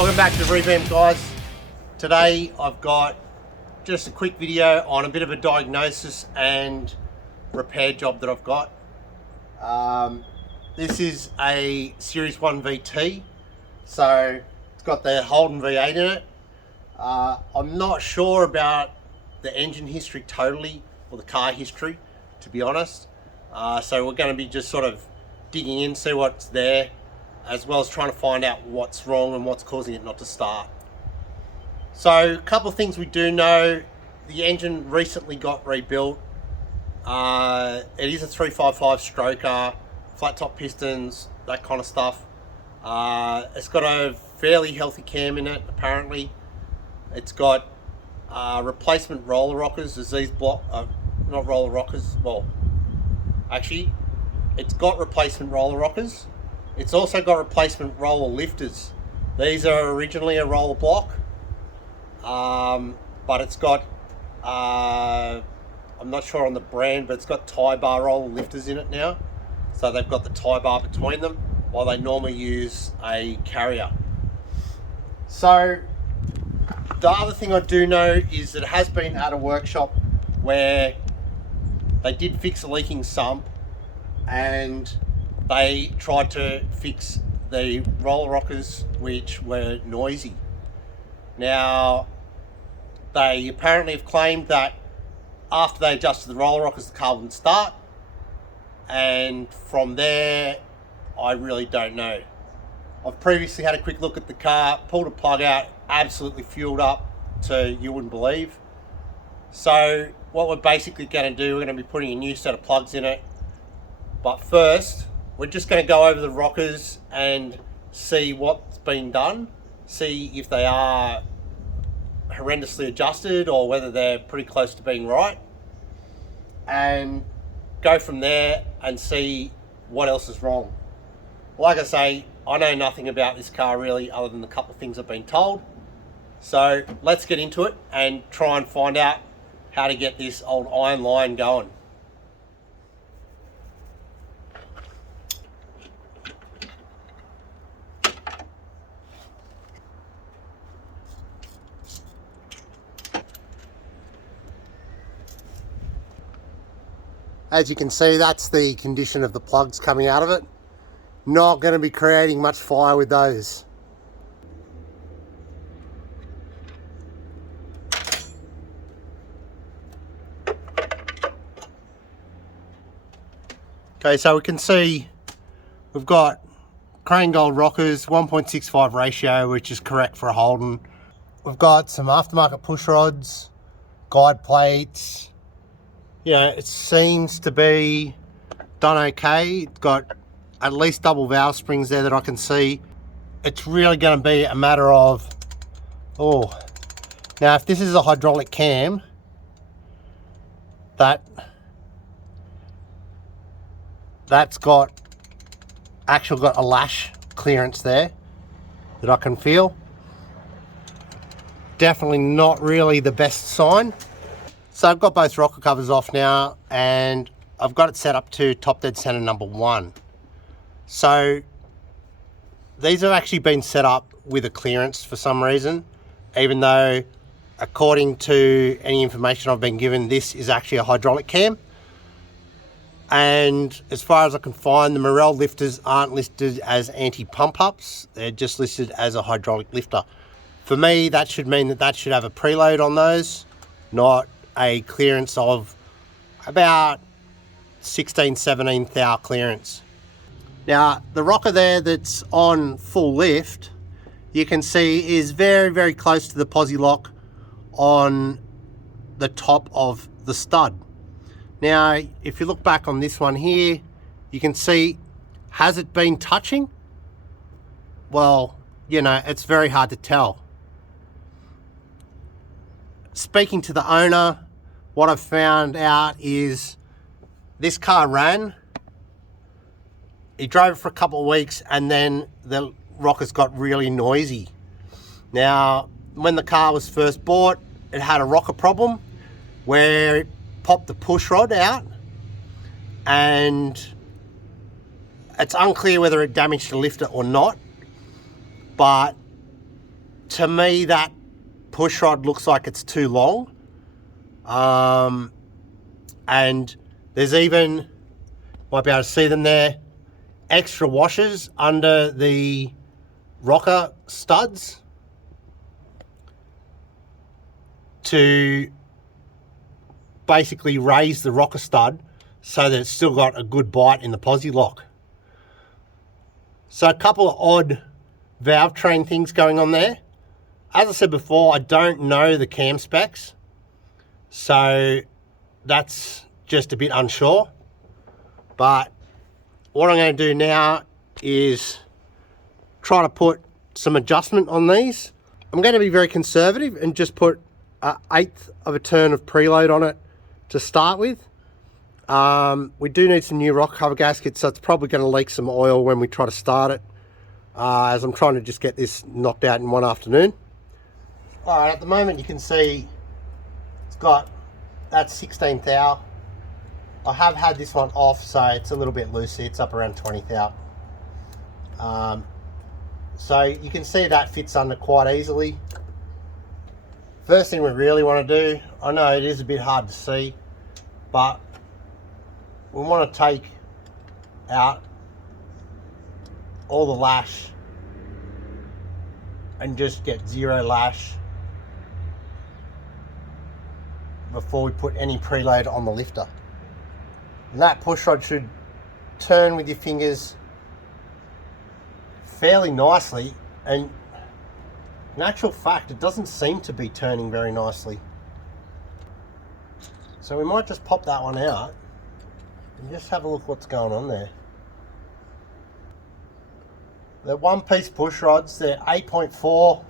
Welcome back to Revamp, guys. Today I've got just a quick video on a bit of a diagnosis and repair job that I've got. This is a Series 1 VT, so it's got the Holden V8 in it. I'm not sure about the engine history totally, or the car history, to be honest. So we're going to be just sort of digging in, see what's there, as well as trying to find out what's wrong and what's causing it not to start. So a couple of things we do know: the engine recently got rebuilt. It is a 355 stroker, flat top pistons, that kind of stuff. It's got a fairly healthy cam in it, apparently. It's got replacement roller rockers, as these not roller rockers, well, actually, it's got replacement roller rockers. It's also got replacement roller lifters. These are originally a roller block, but it's got, I'm not sure on the brand, but it's got tie bar roller lifters in it now. So they've got the tie bar between them, while they normally use a carrier. So the other thing I do know is that it has been at a workshop where they did fix a leaking sump, and they tried to fix the roller rockers, which were noisy. Now, they apparently have claimed that after they adjusted the roller rockers, the car wouldn't start. And from there, I really don't know. I've previously had a quick look at the car, pulled a plug out, absolutely fueled up to you wouldn't believe. So what we're basically going to do, we're going to be putting a new set of plugs in it. But first, we're just going to go over the rockers and see what's been done, see if they are horrendously adjusted or whether they're pretty close to being right, and go from there and see what else is wrong. Like I say, I know nothing about this car really, other than a couple of things I've been told. So let's get into it and try and find out how to get this old iron lion going. As you can see, that's the condition of the plugs coming out of it. Not going to be creating much fire with those. Okay, so we can see we've got Crane Gold rockers, 1.65 ratio, which is correct for a Holden. We've got some aftermarket push rods, guide plates. Yeah, it seems to be done okay. It's got at least double valve springs there that I can see. It's really going to be a matter of, now if this is a hydraulic cam, that's got a lash clearance there that I can feel. Definitely not really the best sign. So I've got both rocker covers off now, and I've got it set up to top dead center number 1. So these have actually been set up with a clearance for some reason, even though according to any information I've been given, this is actually a hydraulic cam. And as far as I can find, the Morel lifters aren't listed as anti-pump ups. They're just listed as a hydraulic lifter. For me, that should mean that should have a preload on those, not a clearance of about 16-17 thou clearance. Now, the rocker there that's on full lift, you can see is very, very close to the posi lock on the top of the stud. Now, if you look back on this one here, you can see, has it been touching? Well, you know, it's very hard to tell. Speaking to the owner, what I've found out is this car ran. He drove it for a couple of weeks, and then the rockers got really noisy. Now, when the car was first bought, it had a rocker problem where it popped the push rod out, and it's unclear whether it damaged the lifter or not, but to me, that push rod looks like it's too long. And there's even, might be able to see them there, extra washers under the rocker studs to basically raise the rocker stud so that it's still got a good bite in the posi lock. So a couple of odd valve train things going on there. As I said before, I don't know the cam specs, so that's just a bit unsure. But what I'm going to do now is try to put some adjustment on these. I'm going to be very conservative and just put an 1/8 of a turn of preload on it to start with. We do need some new rocker cover gaskets, so it's probably going to leak some oil when we try to start it, as I'm trying to just get this knocked out in one afternoon. Alright, at the moment you can see it's got that 16 thou. I have had this one off, so it's a little bit loosey. It's up around 20 thou. So you can see that fits under quite easily. First thing we really want to do, I know it is a bit hard to see, but we want to take out all the lash and just get 0 lash before we put any preload on the lifter. And that push rod should turn with your fingers fairly nicely, and in actual fact it doesn't seem to be turning very nicely. So we might just pop that one out and just have a look what's going on there. They're one-piece push rods. They're 8.4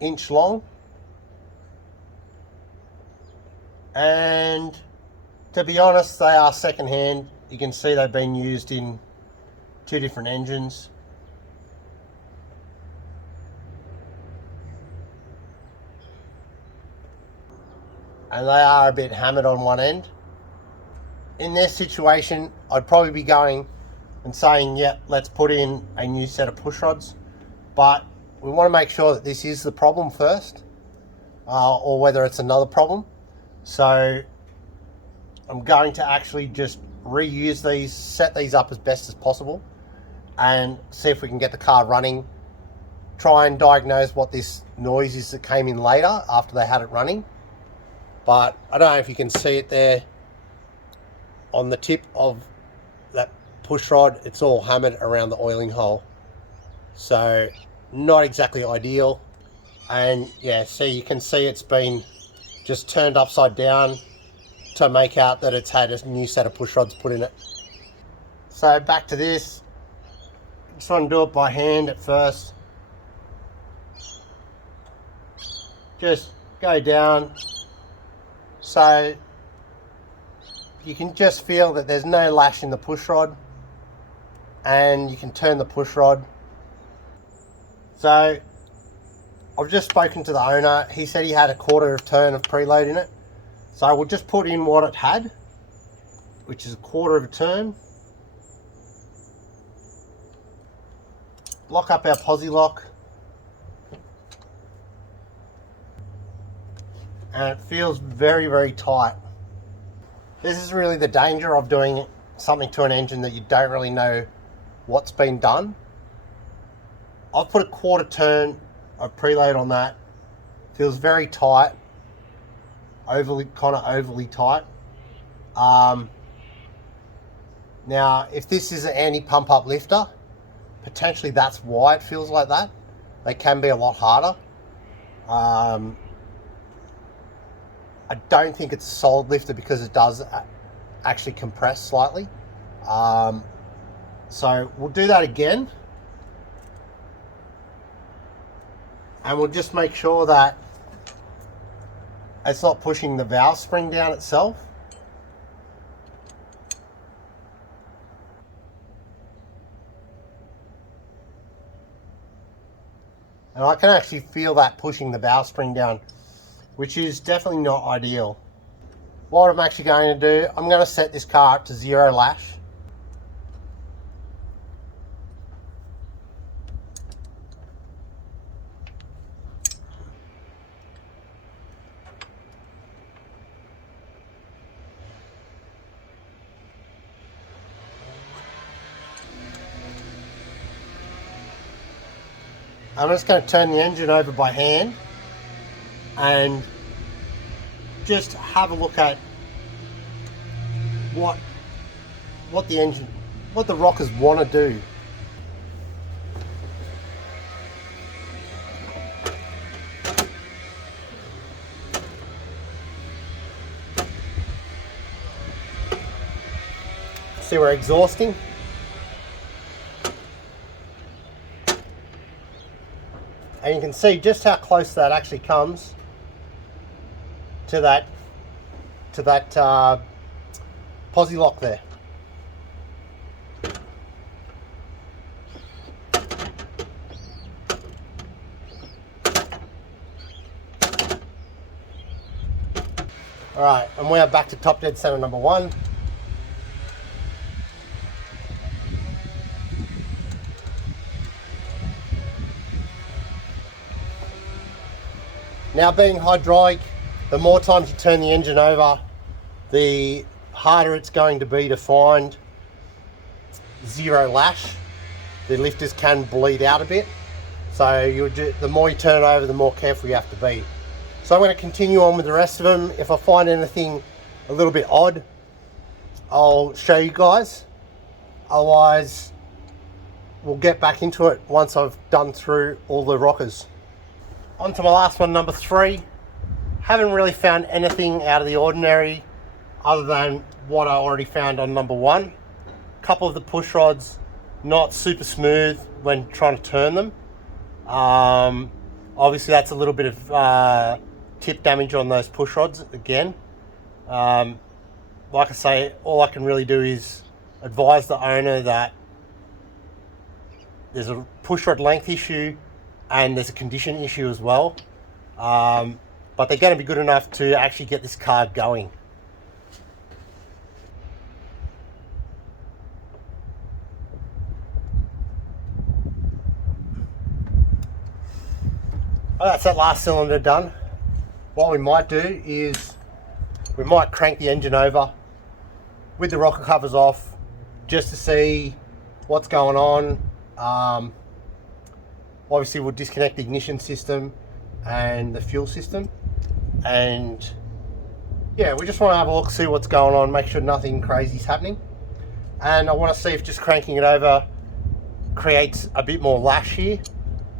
inch long, and to be honest, they are second-hand. You can see they've been used in 2 different engines. And they are a bit hammered on one end. In this situation, I'd probably be going and saying, yeah, let's put in a new set of push rods. But we want to make sure that this is the problem first, or whether it's another problem. So I'm going to actually just reuse these, set these up as best as possible, and see if we can get the car running. Try and diagnose what this noise is that came in later after they had it running. But I don't know if you can see it there on the tip of that push rod. It's all hammered around the oiling hole, so not exactly ideal. And yeah, see, you can see it's been just turned upside down to make out that it's had a new set of push rods put in it. So back to this, just want to do it by hand at first. Just go down, so you can just feel that there's no lash in the push rod, and you can turn the push rod. So I've just spoken to the owner. He said he had a 1/4 of turn of preload in it. So we'll just put in what it had, which is a 1/4 of a turn. Lock up our posi lock. And it feels very, very tight. This is really the danger of doing something to an engine that you don't really know what's been done. I've put a 1/4 turn of preload on that. Feels very tight, overly tight. Now, if this is an anti-pump up lifter, potentially that's why it feels like that. They can be a lot harder. I don't think it's a solid lifter because it does actually compress slightly. So we'll do that again. And we'll just make sure that it's not pushing the valve spring down itself. And I can actually feel that pushing the valve spring down, which is definitely not ideal. What I'm actually going to do, I'm going to set this car up to 0 lash. I'm just going to turn the engine over by hand and just have a look at what the rockers want to do. See, we're exhausting. And you can see just how close that actually comes to that posi lock there. All right, and we are back to top dead center number 1. Now, being hydraulic, the more times you turn the engine over, the harder it's going to be to find zero lash. The lifters can bleed out a bit, so the more you turn it over, the more careful you have to be. So I'm going to continue on with the rest of them. If I find anything a little bit odd, I'll show you guys. Otherwise, we'll get back into it once I've done through all the rockers. On to my last one, number 3. Haven't really found anything out of the ordinary other than what I already found on number 1. A couple of the push rods not super smooth when trying to turn them. Obviously that's a little bit of tip damage on those push rods again. Like I say, all I can really do is advise the owner that there's a push rod length issue and there's a condition issue as well, but they're going to be good enough to actually get this car going. Well, that's that last cylinder done. What we might do is we might crank the engine over with the rocker covers off just to see what's going on. Obviously we'll disconnect the ignition system and the fuel system, and yeah, we just want to have a look, see what's going on, make sure nothing crazy is happening. And I want to see if just cranking it over creates a bit more lash here,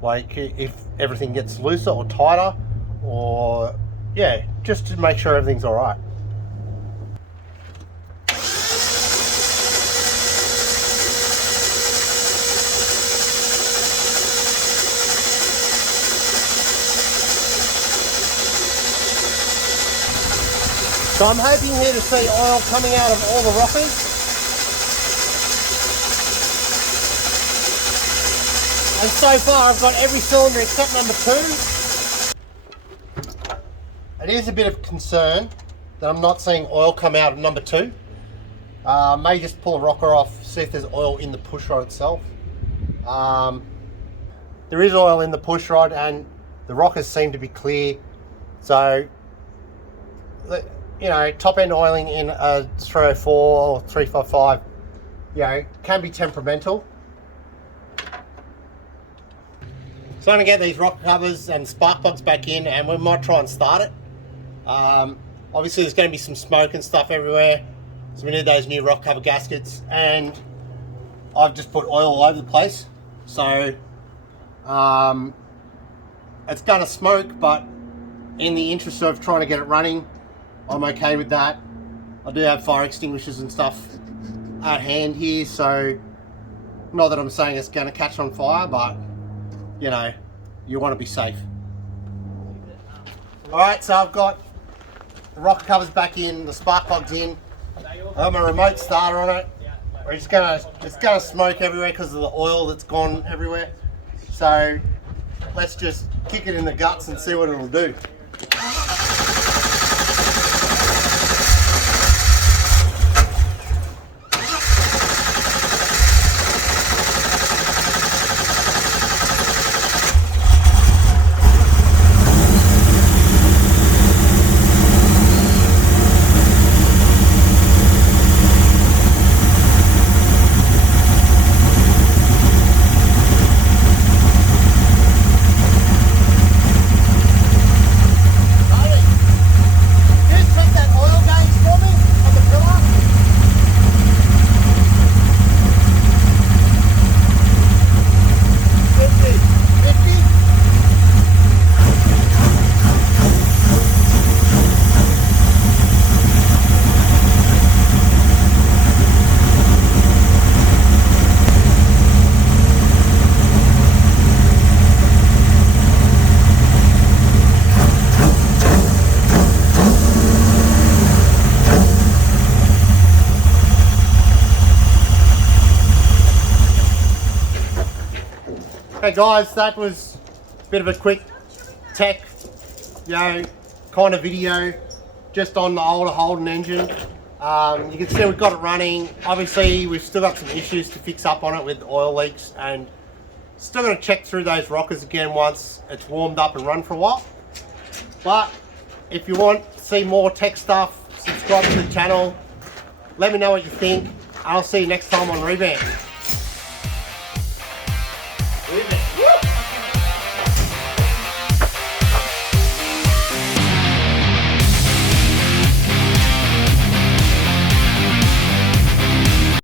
like if everything gets looser or tighter, or yeah, just to make sure everything's all right. So I'm hoping here to see oil coming out of all the rockers. And so far I've got every cylinder except number 2. It is a bit of concern that I'm not seeing oil come out of number 2. May just pull a rocker off, see if there's oil in the push rod itself. There is oil in the push rod and the rockers seem to be clear. So, you know, top end oiling in a 304 or 355, you know, can be temperamental. So I'm going to get these rocker covers and spark plugs back in, and we might try and start it. Obviously there's going to be some smoke and stuff everywhere, so we need those new rocker cover gaskets, and I've just put oil all over the place. So it's going to smoke, but in the interest of trying to get it running, I'm okay with that. I do have fire extinguishers and stuff at hand here, so not that I'm saying it's going to catch on fire, but you know, you want to be safe. Alright, so I've got the rocker covers back in, the spark plugs in, I have my remote starter on it. It's gonna smoke everywhere because of the oil that's gone everywhere. So let's just kick it in the guts and see what it'll do. Okay guys, that was a bit of a quick tech, kind of video just on the older Holden engine. You can see we've got it running. Obviously we've still got some issues to fix up on it with oil leaks, and still going to check through those rockers again once it's warmed up and run for a while. But if you want to see more tech stuff, subscribe to the channel, let me know what you think. I'll see you next time on Revamp.